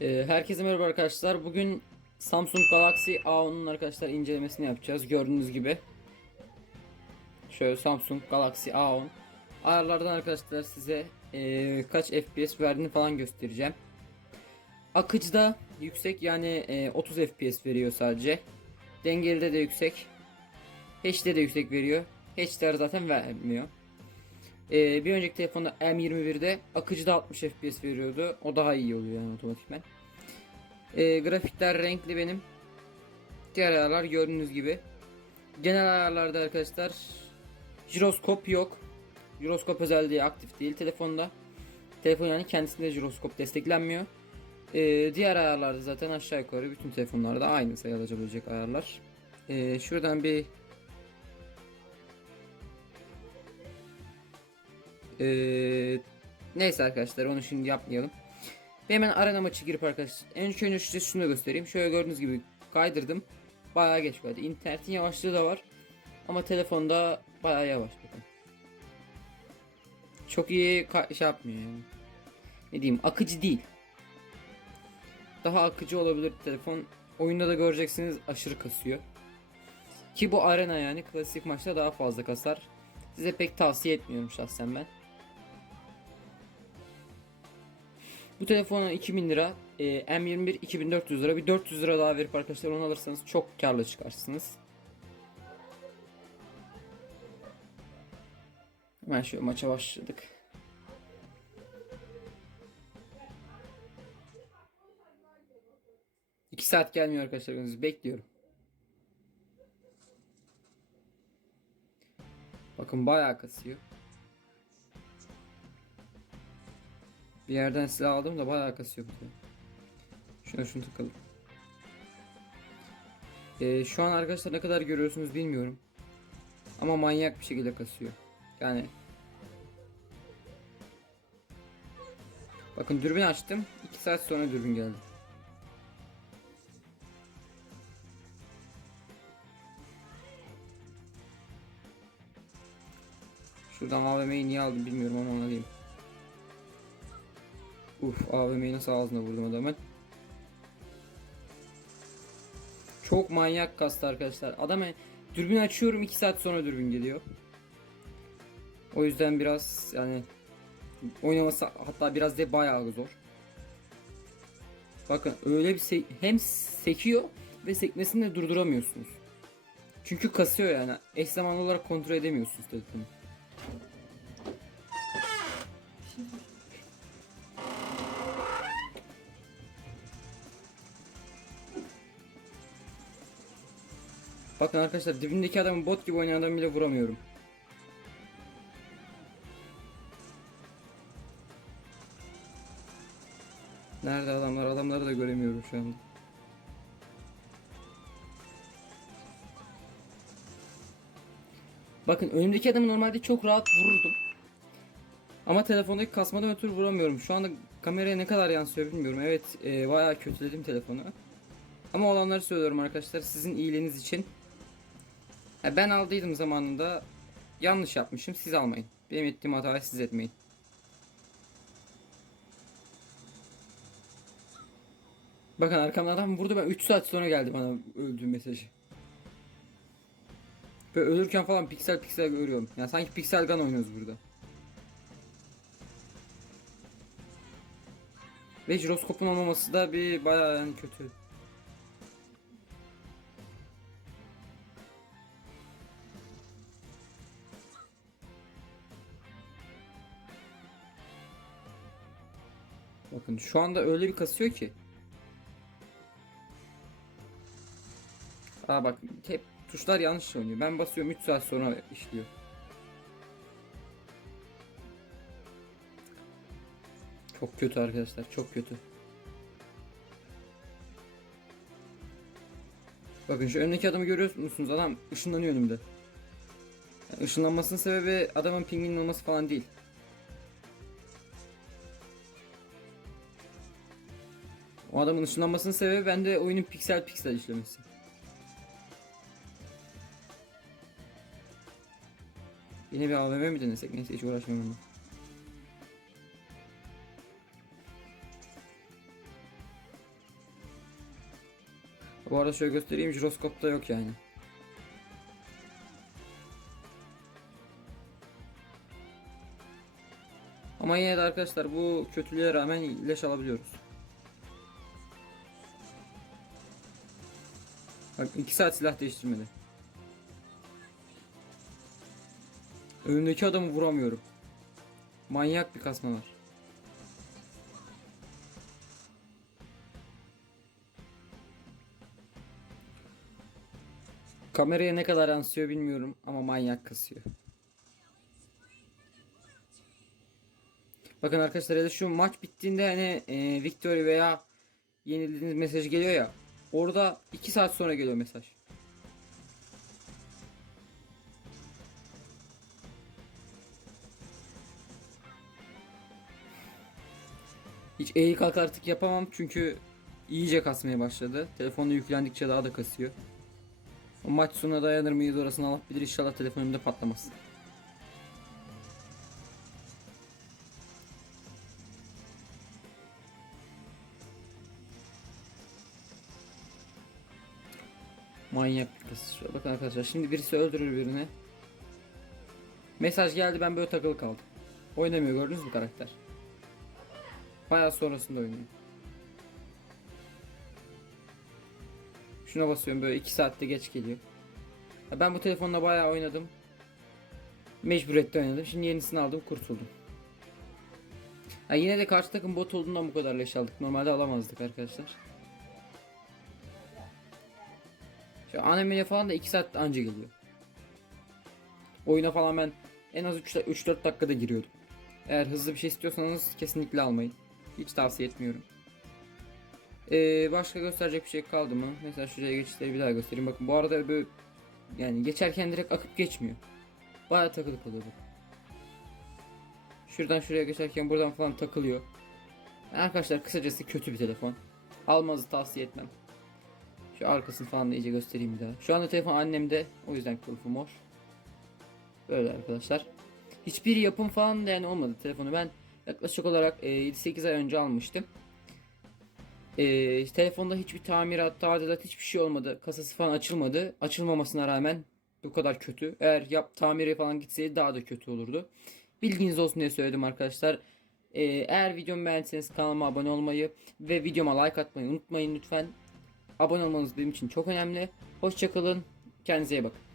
Ee, herkese merhaba arkadaşlar. Bugün Samsung Galaxy A10'un arkadaşlar incelemesini yapacağız. Gördüğünüz gibi. Şöyle Samsung Galaxy A10. Ayarlardan arkadaşlar size ee, kaç FPS verdiğini falan göstereceğim. Akıcıda yüksek yani ee, 30 FPS veriyor sadece. Dengelide de yüksek. HD'de de yüksek veriyor. HDR zaten vermiyor. Ee, bir önceki telefonda M21'de akıcıda 60 FPS veriyordu. O daha iyi oluyor yani otomatikmen. Ee, grafikler renkli benim. Diğer ayarlar gördüğünüz gibi. Genel ayarlarda arkadaşlar jiroskop yok. Jiroskop özelliği aktif değil telefonda. Telefon yani kendisinde jiroskop desteklenmiyor. Ee, diğer ayarlarda zaten aşağı yukarı bütün telefonlarda aynı sayılabilecek ayarlar. Ee, şuradan bir Ee, neyse arkadaşlar onu şimdi yapmayalım. Bir hemen arena maçı girip arkadaşlar. En önce size şunu da göstereyim. Şöyle gördüğünüz gibi kaydırdım. Bayağı geç kaydı. İnternetin yavaşlığı da var. Ama telefonda bayağı yavaş bakın. Çok iyi şey yapmıyor yani. Ne diyeyim akıcı değil. Daha akıcı olabilir telefon. Oyunda da göreceksiniz aşırı kasıyor. Ki bu arena yani klasik maçta daha fazla kasar. Size pek tavsiye etmiyorum şahsen ben. Bu telefona 2000 lira, e, M21 2400 lira, bir 400 lira daha verip arkadaşlar onu alırsanız çok karlı çıkarsınız. Hemen şöyle maça başladık. İki saat gelmiyor arkadaşlar bekliyorum. Bakın bayağı kasıyor. Bir yerden silah aldım da bayağı bu da. Şuna şunu takalım. Ee, şu an arkadaşlar ne kadar görüyorsunuz bilmiyorum. Ama manyak bir şekilde kasıyor. Yani Bakın dürbün açtım. 2 saat sonra dürbün geldi. Şuradan AVM'yi niye aldım bilmiyorum ama alayım. Uf AVM'yi nasıl ağzına vurdum adamın. Çok manyak kastı arkadaşlar. Adam dürbün açıyorum 2 saat sonra dürbün geliyor. O yüzden biraz yani oynaması hatta biraz da bayağı zor. Bakın öyle bir se- hem sekiyor ve sekmesini de durduramıyorsunuz. Çünkü kasıyor yani. Eş zamanlı olarak kontrol edemiyorsunuz telefonu. Bakın arkadaşlar dibindeki adamı bot gibi oynayan adamı bile vuramıyorum. Nerede adamlar? Adamları da göremiyorum şu anda. Bakın önümdeki adamı normalde çok rahat vururdum. Ama telefondaki kasmadan ötürü vuramıyorum. Şu anda kameraya ne kadar yansıyor bilmiyorum. Evet e, bayağı kötüledim telefonu. Ama olanları söylüyorum arkadaşlar sizin iyiliğiniz için. Ya ben aldıydım zamanında. Yanlış yapmışım siz almayın. Benim ettiğim hatayı siz etmeyin. Bakın arkamdan adam vurdu ben 3 saat sonra geldi bana öldüğüm mesajı. Böyle ölürken falan piksel piksel görüyorum. Yani sanki piksel gun oynuyoruz burada. Ve jiroskopun olmaması da bir bayağı yani kötü. Bakın şu anda öyle bir kasıyor ki. Aa bak hep tuşlar yanlış oynuyor. Ben basıyorum 3 saat sonra işliyor. Çok kötü arkadaşlar çok kötü. Bakın şu önündeki adamı görüyor musunuz? Adam ışınlanıyor önümde. Yani ışınlanmasının sebebi adamın pingvinin olması falan değil. O adamın ışınlanmasının sebebi bende oyunun piksel piksel işlemesi. Yine bir AVM mi denesek? Neyse hiç uğraşmıyorum ben. Bu arada şöyle göstereyim jiroskopta yok yani. Ama yine de arkadaşlar bu kötülüğe rağmen leş alabiliyoruz. Bak 2 saat silah değiştirmedi. Önümdeki adamı vuramıyorum. Manyak bir kasma var. Kameraya ne kadar yansıyor bilmiyorum ama manyak kasıyor. Bakın arkadaşlar ya da şu maç bittiğinde hani e, victory veya yenildiğiniz mesaj geliyor ya. Orada 2 saat sonra geliyor mesaj. Hiç eğil kalk artık yapamam çünkü iyice kasmaya başladı. Telefonda yüklendikçe daha da kasıyor. O maç sonuna dayanır mıyız orasını Allah bilir inşallah telefonumda patlamaz. Manyak bir kız. Şuraya bakın arkadaşlar şimdi birisi öldürür birini. Mesaj geldi ben böyle takılı kaldım. Oynamıyor gördünüz mü karakter? Bayağı sonrasında oynuyor. Şuna basıyorum böyle 2 saatte geç geliyor. Ya ben bu telefonla bayağı oynadım. Mecburiyette oynadım. Şimdi yenisini aldım kurtuldum. Ha yine de karşı takım bot olduğundan bu kadar leş aldık. Normalde alamazdık arkadaşlar. Animeye falan da 2 saat anca geliyor. Oyuna falan ben en az 3-4 dakikada giriyordum. Eğer hızlı bir şey istiyorsanız kesinlikle almayın. Hiç tavsiye etmiyorum. Ee, başka gösterecek bir şey kaldı mı? Mesela şuraya geçişleri bir daha göstereyim. Bakın bu arada böyle yani geçerken direkt akıp geçmiyor. Bayağı takılıp kalıyor bak. Şuradan şuraya geçerken buradan falan takılıyor. Arkadaşlar kısacası kötü bir telefon. Almanızı tavsiye etmem. Şu arkasını falan da iyice göstereyim bir daha. Şu anda telefon annemde. O yüzden kılıfı mor. Böyle arkadaşlar. Hiçbir yapım falan da yani olmadı telefonu. Ben yaklaşık olarak e, 7-8 ay önce almıştım. E, telefonda hiçbir tamirat, tadilat hiçbir şey olmadı. Kasası falan açılmadı. Açılmamasına rağmen bu kadar kötü. Eğer yap tamire falan gitseydi daha da kötü olurdu. Bilginiz olsun diye söyledim arkadaşlar. E, eğer videomu beğendiyseniz kanalıma abone olmayı ve videoma like atmayı unutmayın lütfen. Abone olmanız benim için çok önemli. Hoşçakalın. Kendinize iyi bakın.